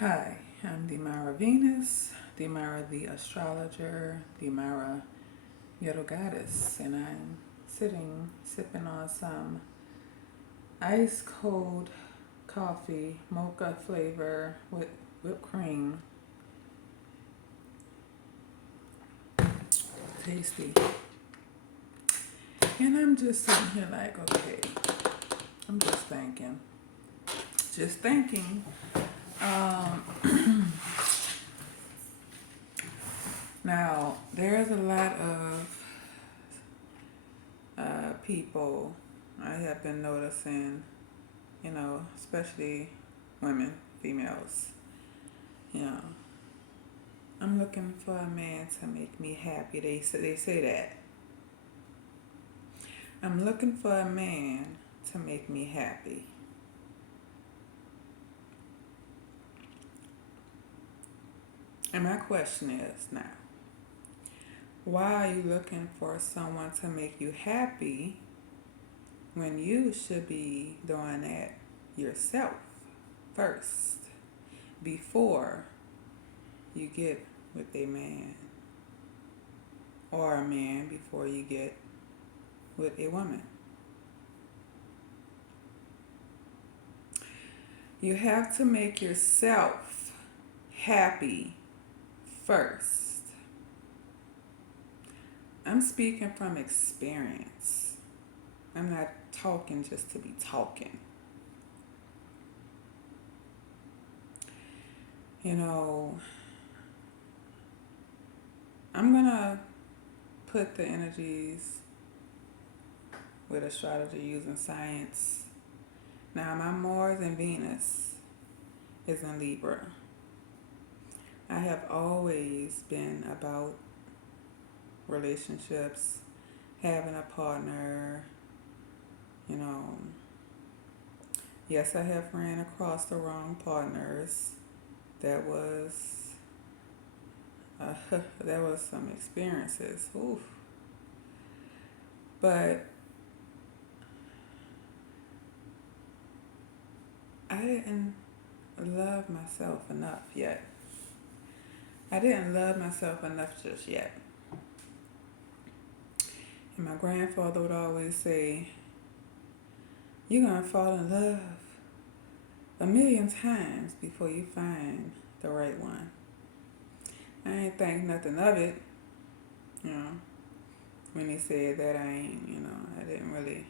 Hi, I'm Demira Venus, Demira the astrologer, Demira Yellow Goddess, and I'm sitting sipping on some ice cold coffee, mocha flavor with whipped cream. Tasty. And I'm just sitting here like, okay, I'm just thinking. Um, Now, there's a lot of people I have been noticing, especially women, females. You know, I'm looking for a man to make me happy. They say that. I'm looking for a man to make me happy. And my question is now, why are you looking for someone to make you happy when you should be doing that yourself first before you get with a man, or a man before you get with a woman? You have to make yourself happy first. I'm speaking from experience. I'm not talking just to be talking. You know, I'm gonna put the energies with astrology using science. Now, my Mars and Venus is in Libra. I have always been about relationships, having a partner. You know, yes, I have ran across the wrong partners. That was that was some experiences. Oof. But I didn't love myself enough yet. I didn't love myself enough just yet. And my grandfather would always say, you're going to fall in love a million times before you find the right one. I ain't think nothing of it, you know. When he said that, I didn't really,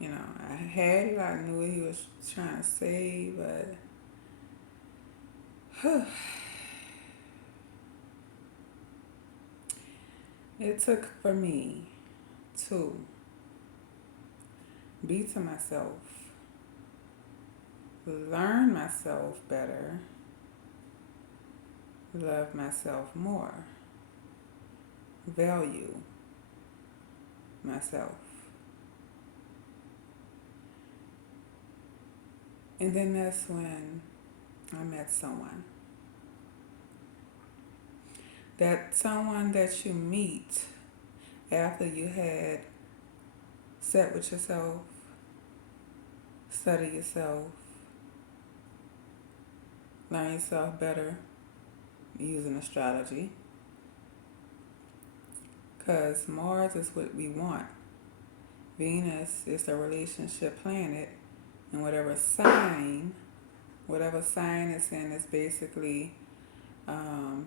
I had it. I knew what he was trying to say, but it took for me to be to myself, learn myself better, love myself more, value myself. And then that's when I met someone. That someone that you meet after you had sat with yourself, study yourself, learn yourself better using astrology. Because Mars is what we want. Venus is the relationship planet, and whatever sign it's in is basically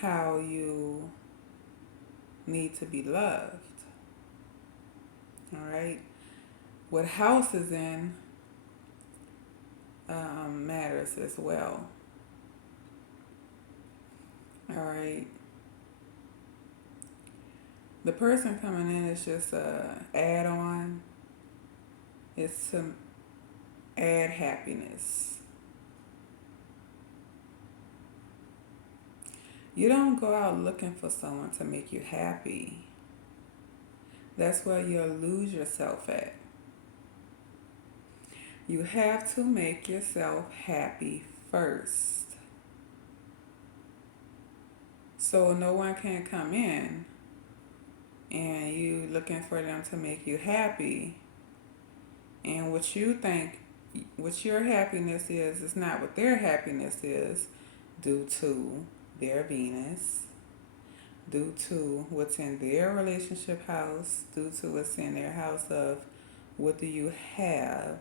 how you need to be loved. All right? What house is in matters as well. All right? The person coming in is just a add-on. It's to add happiness. You don't go out looking for someone to make you happy. That's where you'll lose yourself at. You have to make yourself happy first. So no one can come in and you looking for them to make you happy, and what you think what your happiness is not what their happiness is. due to their Venus, due to what's in their relationship house, due to what's in their house of what do you have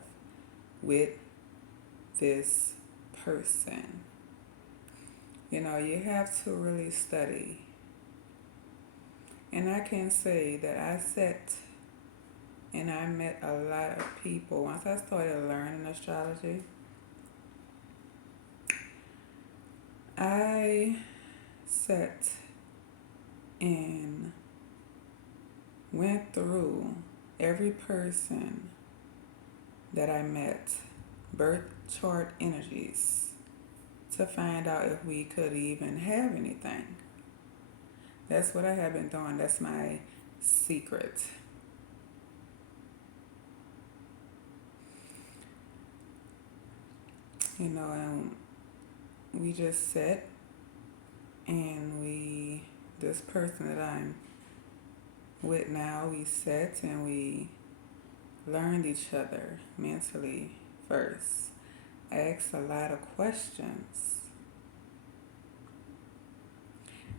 with this person. You have to really study. And I can say that I sat and I met a lot of people. Once I started learning astrology, I sat and went through every person that I met, birth chart energies, to find out if we could even have anything. That's what I have been doing. That's my secret. And we just sat and this person that I'm with now, we sat and we learned each other mentally first. Asked a lot of questions.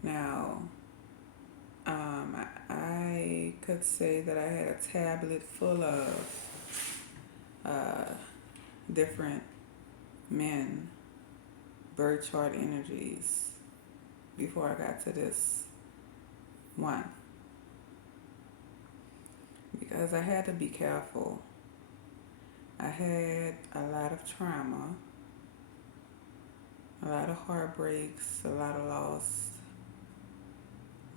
Now, I could say that I had a tablet full of different men, birth chart energies, before I got to this one. Because I had to be careful. I had a lot of trauma, a lot of heartbreaks, a lot of loss,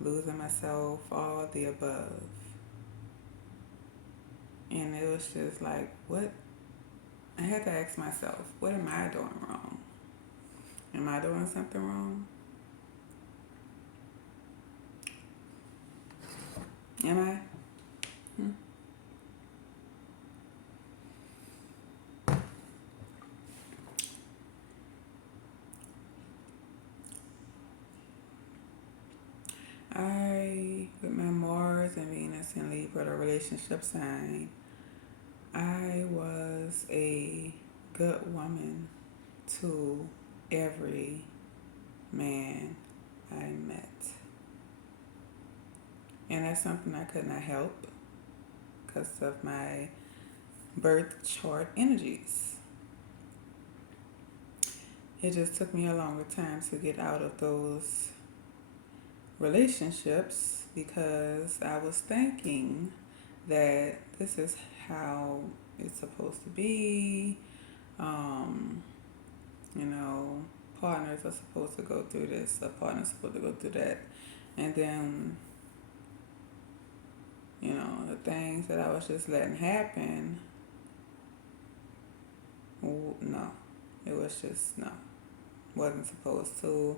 losing myself, all of the above. And it was just like, what? I had to ask myself, what am I doing wrong? Am I doing something wrong? Am I? With my Mars and Venus and Libra, the relationship sign, I was a good woman to every man I met. And that's something I could not help because of my birth chart energies. It just took me a longer time to get out of those relationships because I was thinking that this is how it's supposed to be. Partners are supposed to go through this, a partner's supposed to go through that. And then, the things that I was just letting happen, no. It was just, no. Wasn't supposed to.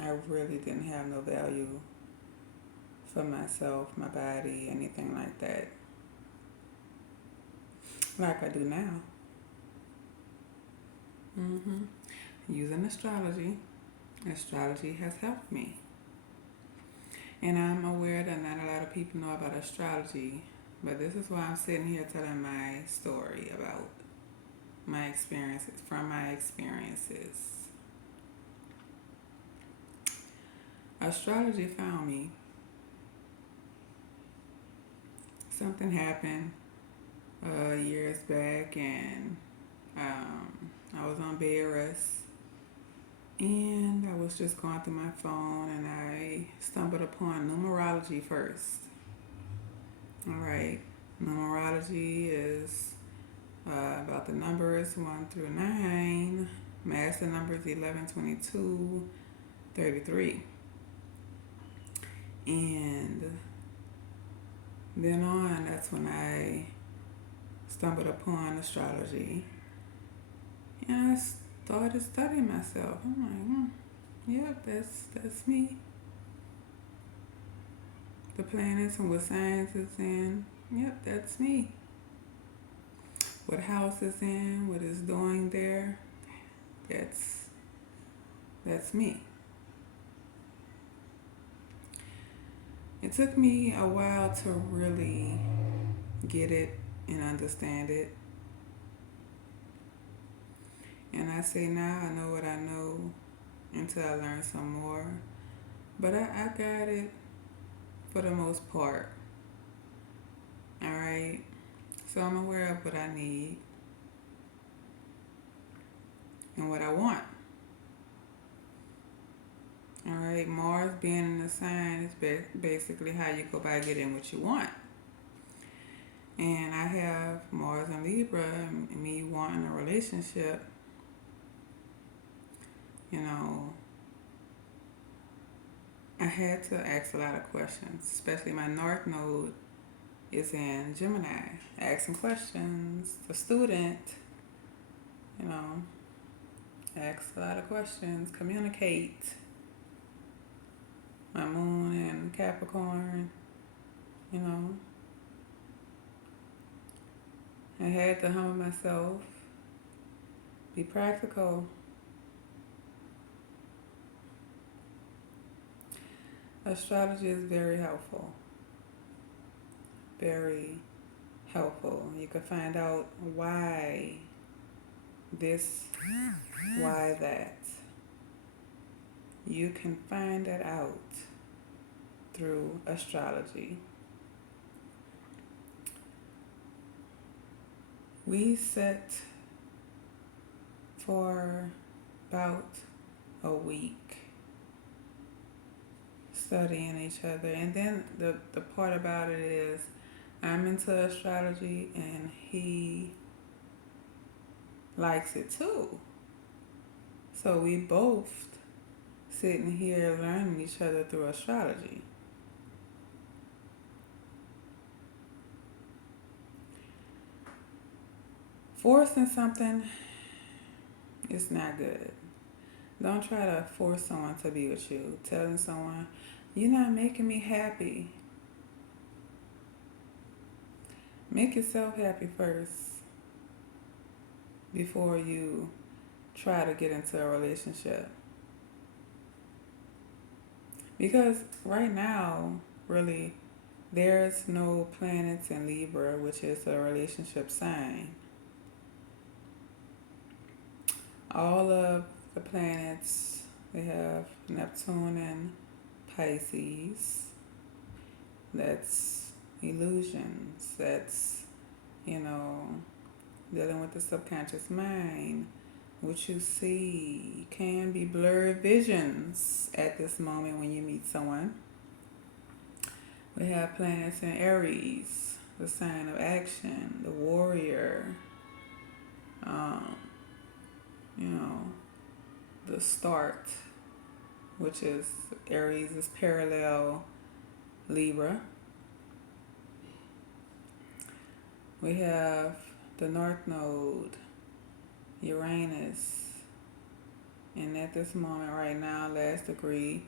I really didn't have no value for myself, my body, anything like that. Like I do now. Using astrology. Astrology has helped me. And I'm aware that not a lot of people know about astrology, but this is why I'm sitting here telling my story about my experiences, from my experiences. Astrology found me. Something happened years back, and I was on bed rest, and I was just going through my phone, and I stumbled upon numerology first. All right, numerology is about the numbers 1 through 9. Master numbers 11, 22, 33. And then on, that's when I stumbled upon astrology. And I started studying myself. I'm like, yep, that's me. The planets and what signs it's in, yep, that's me. What house it's in, what it's doing there, that's me. It took me a while to really get it and understand it. And I say now I know what I know until I learn some more. But I got it for the most part. Alright? So I'm aware of what I need and what I want. Alright? Mars being in the sign is basically how you go by getting what you want. And I have Mars and Libra and me wanting a relationship. You know, I had to ask a lot of questions, especially my North Node is in Gemini. Asking questions, the student, you know, ask a lot of questions, communicate. My Moon in Capricorn, you know. I had to humble myself, be practical. Astrology is very helpful. Very helpful. You can find out why this, why that. You can find that out through astrology. We sit for about a week studying each other, and then the part about it is I'm into astrology and he likes it too. So we both sitting here learning each other through astrology. Forcing something is not good. Don't try to force someone to be with you. Telling someone, you're not making me happy. Make yourself happy first before you try to get into a relationship. Because right now, really, there's no planets in Libra, which is a relationship sign. All of the planets, they have Neptune and Pisces. That's illusions. That's, dealing with the subconscious mind. What you see can be blurred visions at this moment when you meet someone. We have planets in Aries, the sign of action, the warrior, the start, which is Aries is parallel Libra. We have the North Node, Uranus, and at this moment right now, last degree,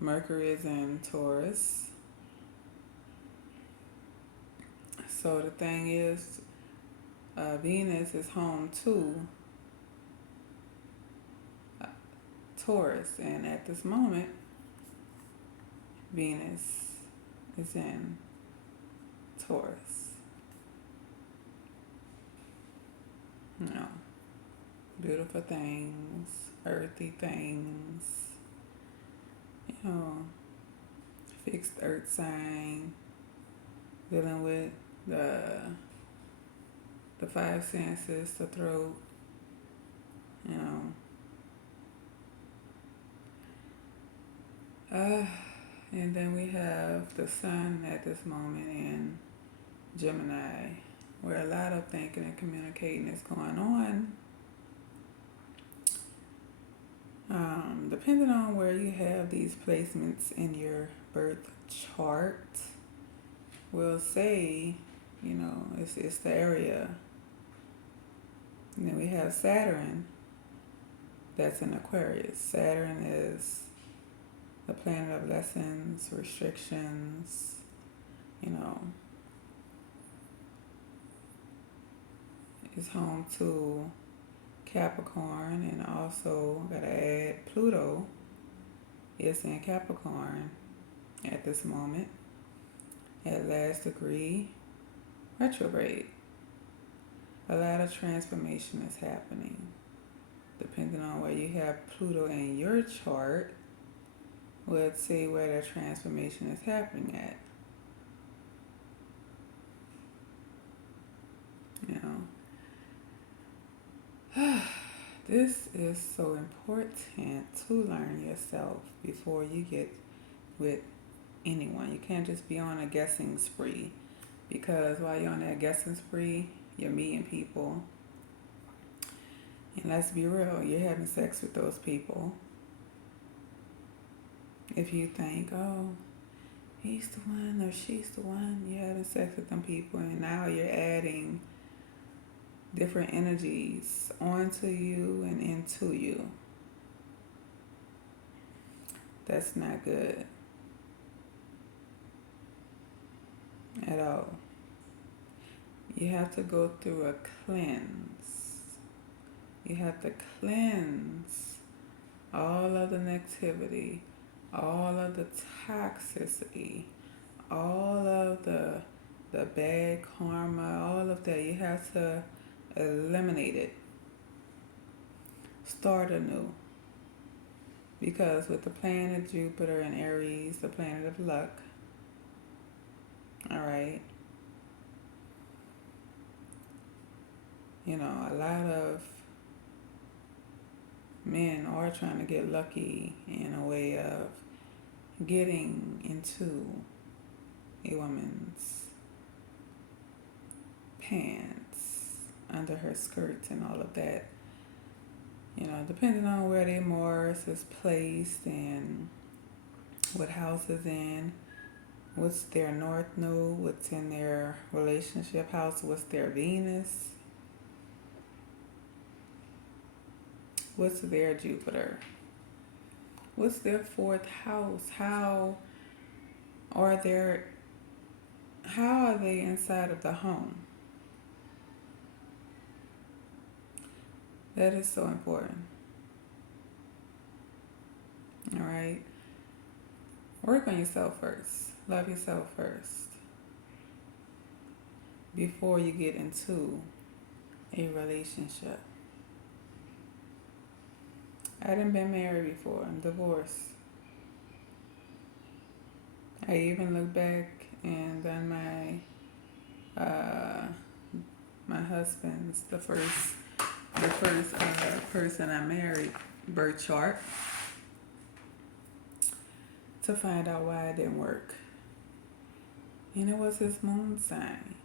Mercury is in Taurus. So the thing is, Venus is home to Taurus, and at this moment, Venus is in Taurus. Beautiful things, earthy things, fixed earth sign, dealing with the five senses, the throat, and then we have the sun at this moment in Gemini, where a lot of thinking and communicating is going on. Depending on where you have these placements in your birth chart, will say, it's the area. And then we have Saturn, that's in Aquarius. Saturn is the planet of lessons, restrictions, is home to Capricorn, and also gotta add Pluto is in Capricorn at this moment at last degree retrograde. A lot of transformation is happening. Depending on where you have Pluto in your chart, would say where the transformation is happening at. You know, this is so important to learn yourself before you get with anyone. You can't just be on a guessing spree, because while you're on that guessing spree, you're meeting people. And let's be real, you're having sex with those people. If you think, oh, he's the one or she's the one, you're having sex with them people, and now you're adding different energies onto you and into you. That's not good at all. You have to go through a cleanse. You have to cleanse all of the negativity, all of the toxicity, all of the bad karma, all of that. You have to eliminate it. Start anew. Because with the planet Jupiter and Aries, the planet of luck, all right, you know, a lot of men are trying to get lucky in a way of getting into a woman's pants, under her skirts and all of that. You know, depending on where their Mars is placed and what house is in, what's their North Node, what's in their relationship house, what's their Venus, what's their Jupiter, what's their fourth house, how are they inside of the home. That is so important. All right. Work on yourself first. Love yourself first before you get into a relationship. I done been married before. I'm divorced. I even look back and done my husband's the first person I married birth chart to find out why it didn't work. And it was his moon sign.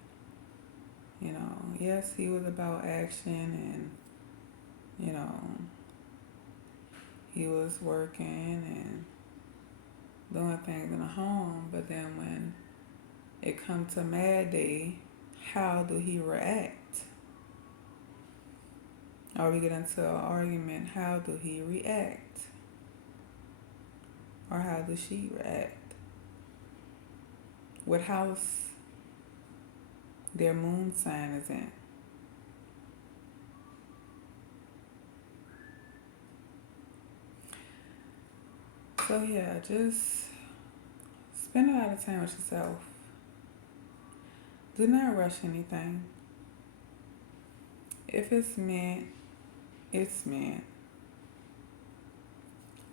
You know, yes, he was about action and, you know, he was working and doing things in the home, but then when it comes to Mad Day, how do he react? Or we get into an argument, how do he react? Or how does she react? What house their moon sign is in. So yeah, just spend a lot of time with yourself. Do not rush anything. If it's meant, it's meant.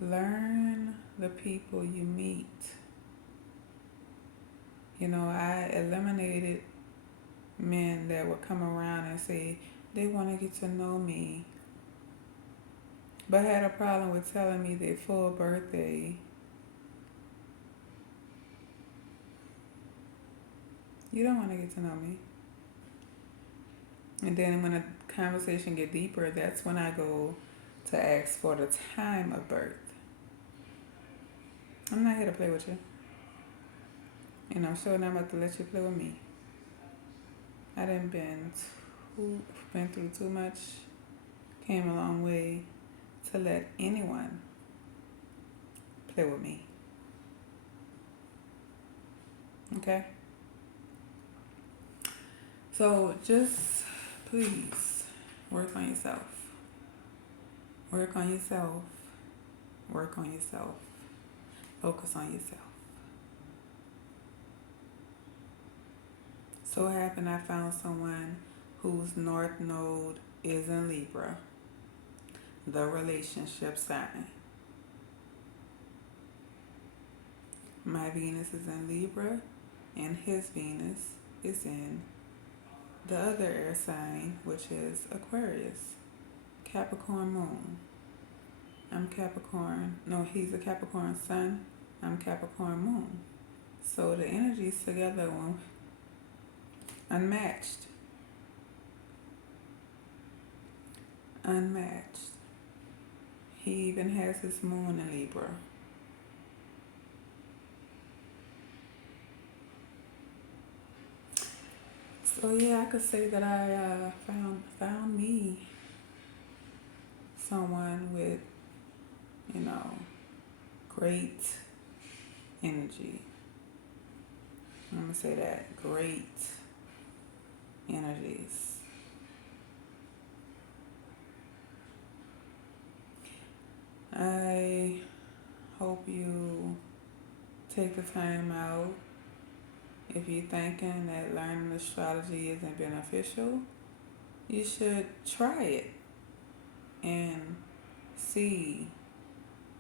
Learn the people you meet. You know, I eliminated men that would come around and say they want to get to know me, but had a problem with telling me their full birthday. You don't want to get to know me. And then when the conversation get deeper, that's when I go to ask for the time of birth. I'm not here to play with you. And I'm sure not about to let you play with me. I done been through too much, came a long way to let anyone play with me. Okay? So just please work on yourself. Work on yourself. Work on yourself. Focus on yourself. So it happened I found someone whose north node is in Libra, the relationship sign. My Venus is in Libra, and his Venus is in the other air sign, which is Aquarius, Capricorn moon. I'm Capricorn. No, he's a Capricorn sun. I'm Capricorn moon. So the energies together were unmatched. Unmatched. He even has his moon in Libra. So yeah, I could say that I found me someone with, you know, great energy. I'm gonna say that, great energies. I hope you take the time out. If you're thinking that learning astrology isn't beneficial, you should try it and see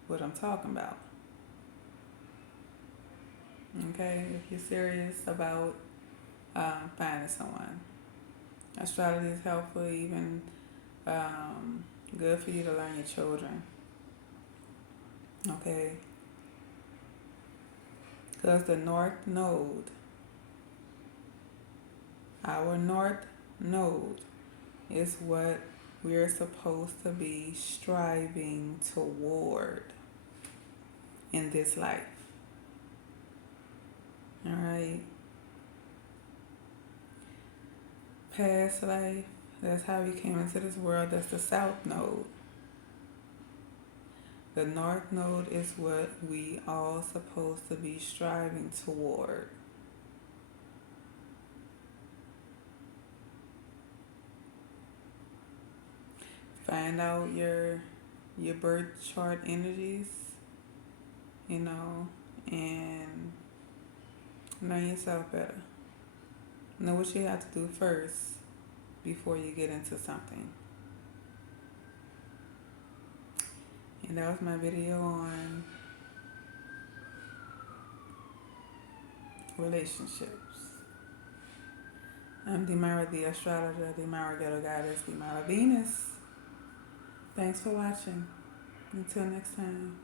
what I'm talking about. Okay, if you're serious about finding someone, astrology is helpful, even good for you to learn your children. Okay, because the north node, our north node, is what we're supposed to be striving toward in this life. All right. Past life, that's how we came into this world. That's the south node. The north node is what we all supposed to be striving toward. Find out your birth chart energies, and know yourself better. Know what you have to do first before you get into something. And that was my video on relationships. I'm Demira the astrologer, Demira Ghetto Goddess, Demira Venus. Thanks for watching. Until next time.